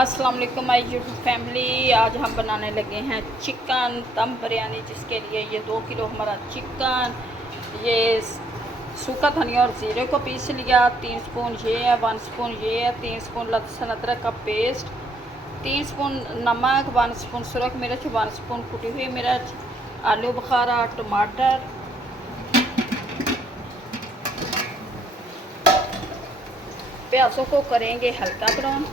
अस्सलाम वालेकुम my YouTube family. आज हम बनाने लगे हैं चिकन दम बिरयानी, जिसके लिए ये 2 किलो हमारा चिकन, ये सूखा धनिया और ज़ीरे को पीस लिया, 3 स्पून ये है, 1 स्पून ये है, 3 स्पून लहसुन अदरक का पेस्ट, 3 स्पून नमक, 1 स्पून सुरख मिर्च, 1 स्पून कुटी हुई मिर्च, आलू बुखारा, टमाटर, प्याज़ों को करेंगे हल्का ब्राउन।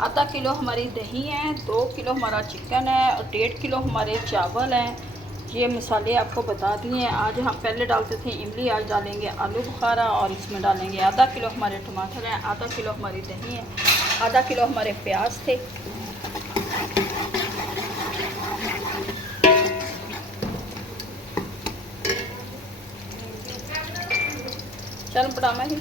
आधा किलो हमारी दही है, 2 किलो हमारा चिकन है और 1.5 किलो हमारे चावल हैं। ये मसाले आपको बता दिए हैं। आज हम पहले डालते थे इमली, आज डालेंगे आलू बुखारा और इसमें डालेंगे आधा किलो हमारे टमाटर हैं, आधा किलो हमारी दही है, आधा किलो हमारे प्याज थे। चल बड़ा मैं ही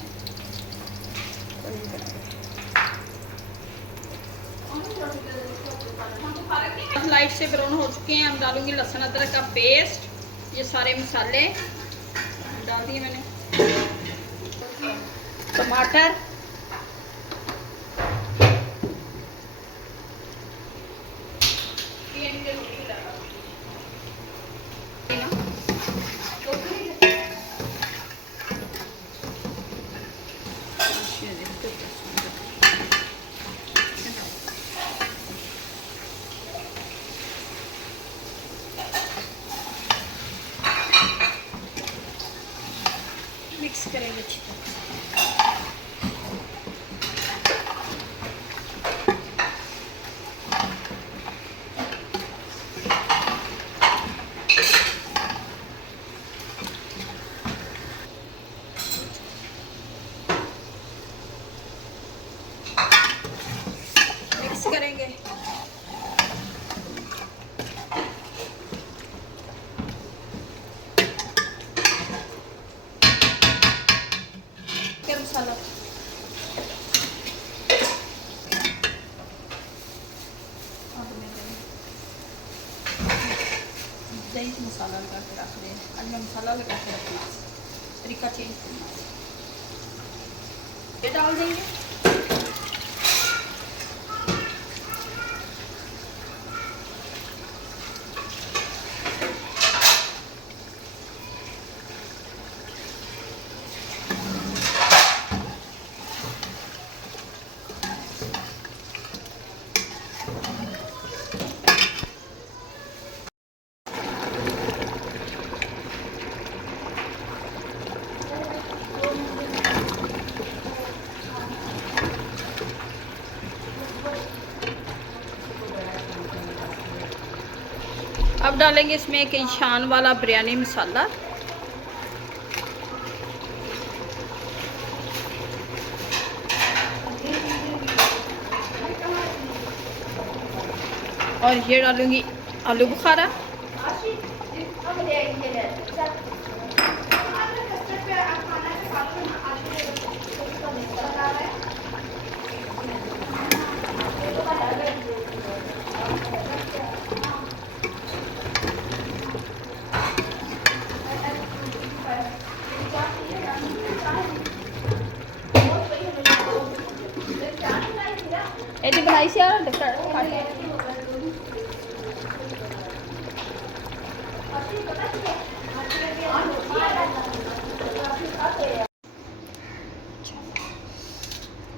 लाइट से ब्राउन हो चुके हैं। हम डालूंगी लहसुन अदरक का पेस्ट, ये सारे मसाले डाल दिए मैंने, टमाटर, मिक्स करेंगे अच्छी तरह। मिक्स करेंगे। गरम मसाला, दही से मसाला लगा के रख दें। आज मैं मसाला लगा के रखी, तरीका चेंज करना है। ये डाल देंगे, अब डालेंगे इसमें एक इंशान वाला बिरयानी मसाला, और ये डालूंगी आलू बुखारा, ऐसे बनाई से यार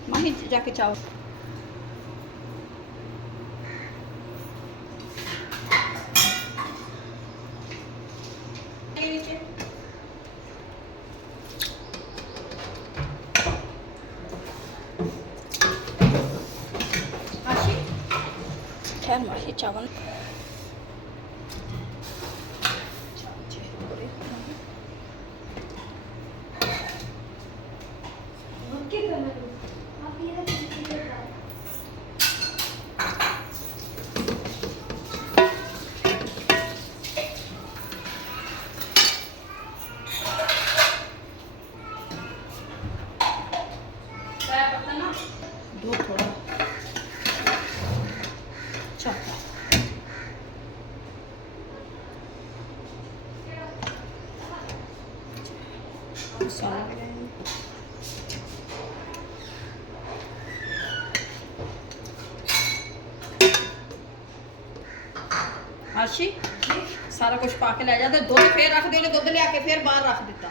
माही जाके चाव खैर माही चावल मसाला लगाएंगे। आशी सारा कुछ पा के लै जाते, दुध फिर रख दे, दुध लिया के फिर बाहर रख दिता,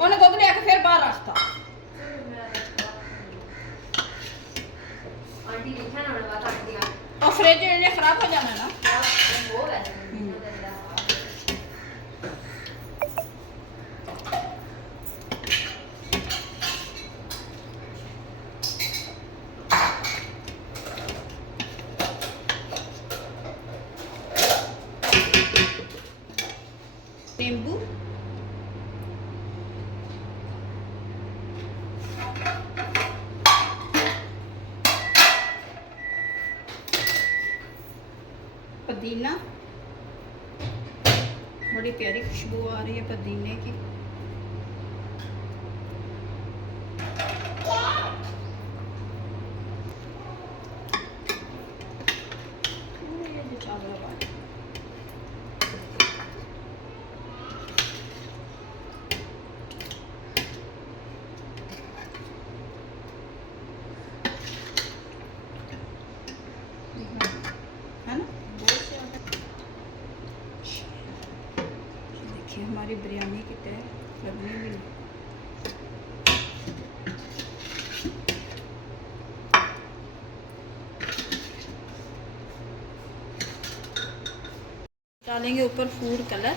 उन्हें दुध लिया के फिर बाहर रखता। और फ्रिज इन्हें खराब हो जाना ना। नींबू, पुदीना, बड़ी प्यारी खुशबू आ रही है पुदीने की। हमारी बिरयानी की तय लगने भी नहीं। डालेंगे ऊपर फूड कलर,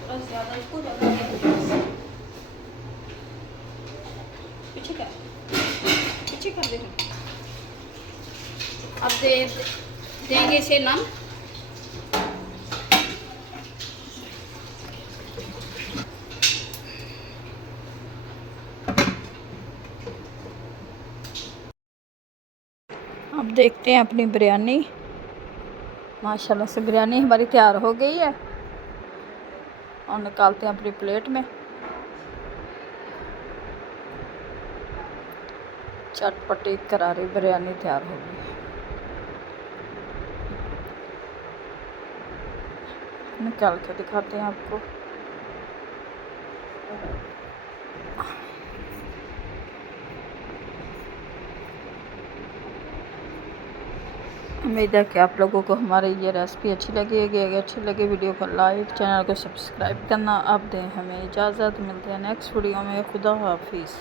थोड़ा ज़्यादा इसको ज़्यादा पीछे कर, पीछे कर दे। अब देंगे इसे नम। अब देखते हैं अपनी बिरयानी। माशाल्लाह से बिरयानी हमारी तैयार हो गई है और निकालते हैं अपनी प्लेट में। चटपटी करारी बिरयानी तैयार हो गई। निकाल के दिखाते हैं आपको। उम्मीद है कि आप लोगों को हमारी ये रेसिपी अच्छी लगेगी। अगर अच्छी लगे वीडियो को लाइक, चैनल को सब्सक्राइब करना। अब दें हमें इजाज़त, मिलते हैं नेक्स्ट वीडियो में। खुदा हाफिज़।